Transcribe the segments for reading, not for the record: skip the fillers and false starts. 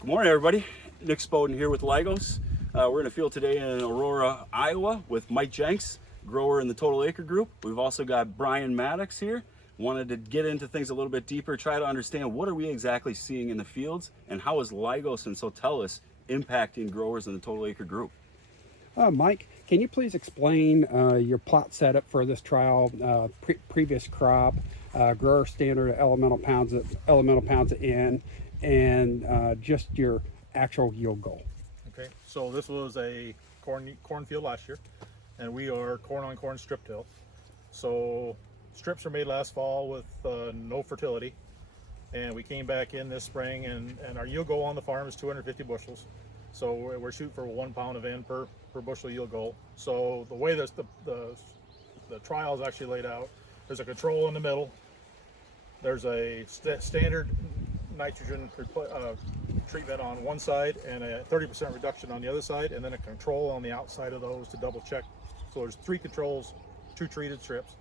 Good morning, everybody. Nick Spoden here with Lygos. We're in a field today in Aurora, Iowa with Mike Jenks, grower in the Total Acre group. We've also got Brian Maddox here. Wanted to get into things a little bit deeper, try to understand what are we exactly seeing in the fields and how is Lygos and Soltellus impacting growers in the Total Acre group. Mike, can you please explain your plot setup for this trial, previous crop, grower standard elemental pounds in, and just your actual yield goal? Okay, so this was a cornfield last year, and we are corn on corn strip till. So strips were made last fall with no fertility, and we came back in this spring, and our yield goal on the farm is 250 bushels. So we're shooting for 1 pound of N per bushel yield goal. So the way the trial is actually laid out, there's a control in the middle. There's a standard nitrogen treatment on one side and a 30% reduction on the other side, and then a control on the outside of those to double check. So there's 3 controls, 2 treated strips.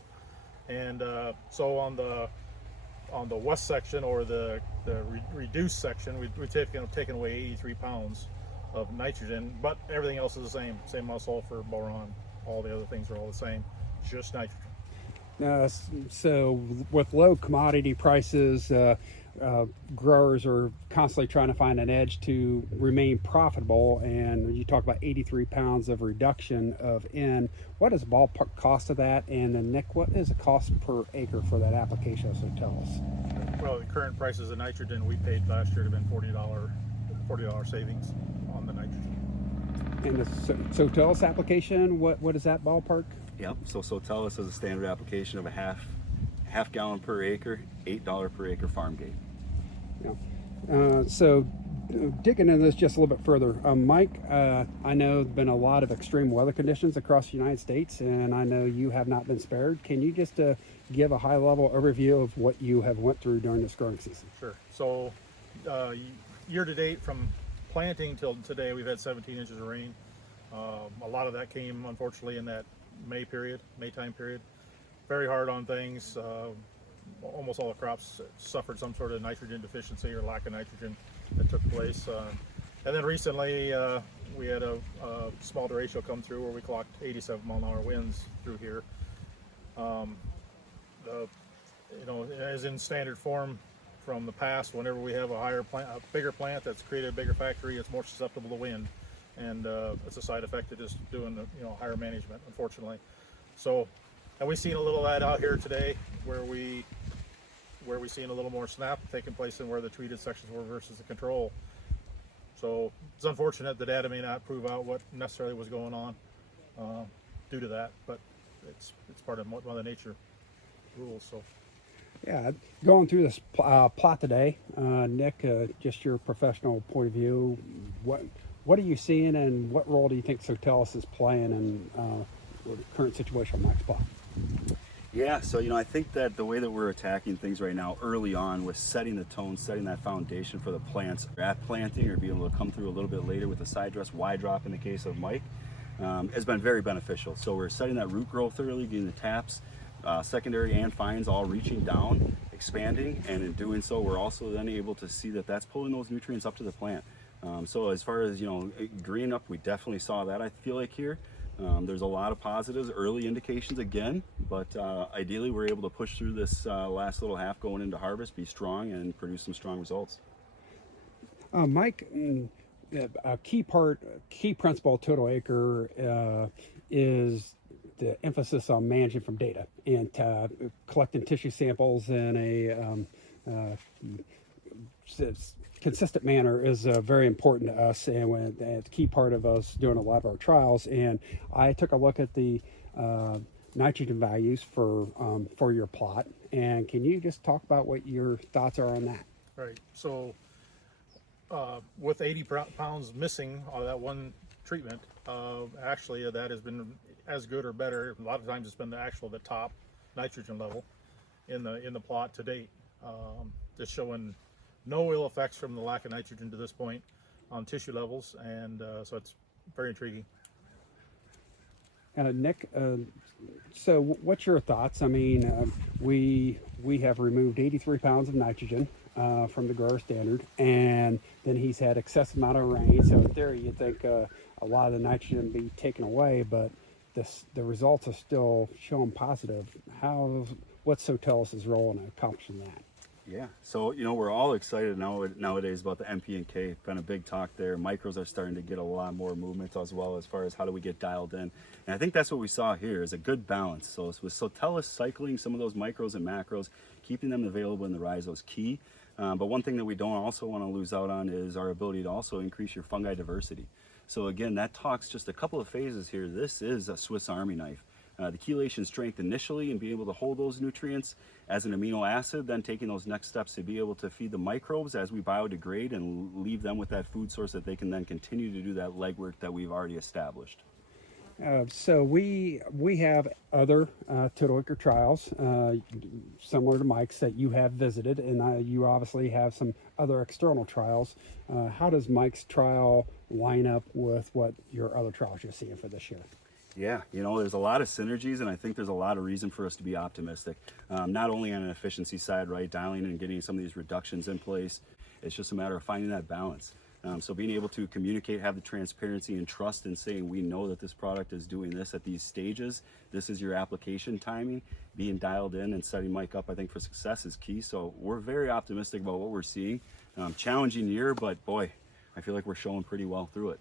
And so on the west section, or the reduced section, we've taken away 83 pounds of nitrogen, but everything else is the same amount of sulfur, boron, all the other things are all the same, just nitrogen. So with low commodity prices, growers are constantly trying to find an edge to remain profitable, and you talk about 83 pounds of reduction of N. What is the ballpark cost of that? And then Nick, what is the cost per acre for that application? So tell us. Well, the current prices of nitrogen we paid last year have been $40 savings on the nitrogen. And the Soltellus application, what is that ballpark? Yep, so Soltellus is a standard application of a half gallon per acre, $8 per acre farm gate. Yeah. So digging into this just a little bit further, Mike, I know there's been a lot of extreme weather conditions across the United States, and I know you have not been spared. Can you just give a high-level overview of what you have went through during this growing season? Sure. So year to date, from planting till today, we've had 17 inches of rain. A lot of that came, unfortunately, in that May time period. Very hard on things. Almost all the crops suffered some sort of nitrogen deficiency or lack of nitrogen that took place. And then recently, we had a small derecho come through where we clocked 87 mile-an-hour winds through here. As in standard form from the past, whenever we have a bigger plant that's created a bigger factory, it's more susceptible to wind, and it's a side effect of just doing higher management, unfortunately. So, and we've seen a little of that out here today, where we've seen a little more snap taking place in where the treated sections were versus the control. So it's unfortunate the data may not prove out what necessarily was going on due to that, but it's part of Mother Nature rules. So. Yeah, going through this plot today, Nick, just your professional point of view, what are you seeing, and what role do you think Soltellus is playing in the current situation on Mike's plot? Yeah, so I think that the way that we're attacking things right now early on with setting the tone, setting that foundation for the plants at planting, or being able to come through a little bit later with a side dress, wide drop in the case of Mike, has been very beneficial. So we're setting that root growth early, getting the taps, secondary and fines all reaching down, expanding, and in doing so we're also then able to see that that's pulling those nutrients up to the plant. So as far as green up, we definitely saw that, I feel like, here. There's a lot of positives, early indications again, but ideally we're able to push through this last little half going into harvest, be strong, and produce some strong results. Mike, a key principle of Total Acre is the emphasis on managing from data and collecting tissue samples in a consistent manner is very important to us, and a key part of us doing a lot of our trials. And I took a look at the nitrogen values for your plot, and can you just talk about what your thoughts are on that? Right. So with 80 pounds missing on that one treatment, actually that has been as good or better. A lot of times it's been the top nitrogen level in the plot to date, just showing no ill effects from the lack of nitrogen to this point on tissue levels, and so it's very intriguing. Nick, so what's your thoughts? I mean, we have removed 83 pounds of nitrogen. from the grower standard, and then he's had excessive amount of rain. So in theory, you'd think a lot of the nitrogen be taken away, but the results are still showing positive. What's Soltellus' role in accomplishing that? Yeah, so we're all excited nowadays about the MP and K. Been a big talk there. Micros are starting to get a lot more movement as well, as far as how do we get dialed in. And I think that's what we saw here is a good balance. So with Soltellus cycling some of those micros and macros, keeping them available in the rhizo is key. But one thing that we don't also want to lose out on is our ability to also increase your fungi diversity. So again, that talks just a couple of phases here. This is a Swiss Army knife. The chelation strength initially and being able to hold those nutrients as an amino acid, then taking those next steps to be able to feed the microbes as we biodegrade and leave them with that food source that they can then continue to do that legwork that we've already established. So we have other total acre trials similar to Mike's that you have visited, and you obviously have some other external trials. How does Mike's trial line up with what your other trials you're seeing for this year? Yeah, there's a lot of synergies, and I think there's a lot of reason for us to be optimistic. Not only on an efficiency side, right, dialing and getting some of these reductions in place, it's just a matter of finding that balance. So being able to communicate, have the transparency and trust in saying we know that this product is doing this at these stages, this is your application timing, being dialed in and setting Mike up, I think, for success is key. So we're very optimistic about what we're seeing. Challenging year, but boy, I feel like we're showing pretty well through it.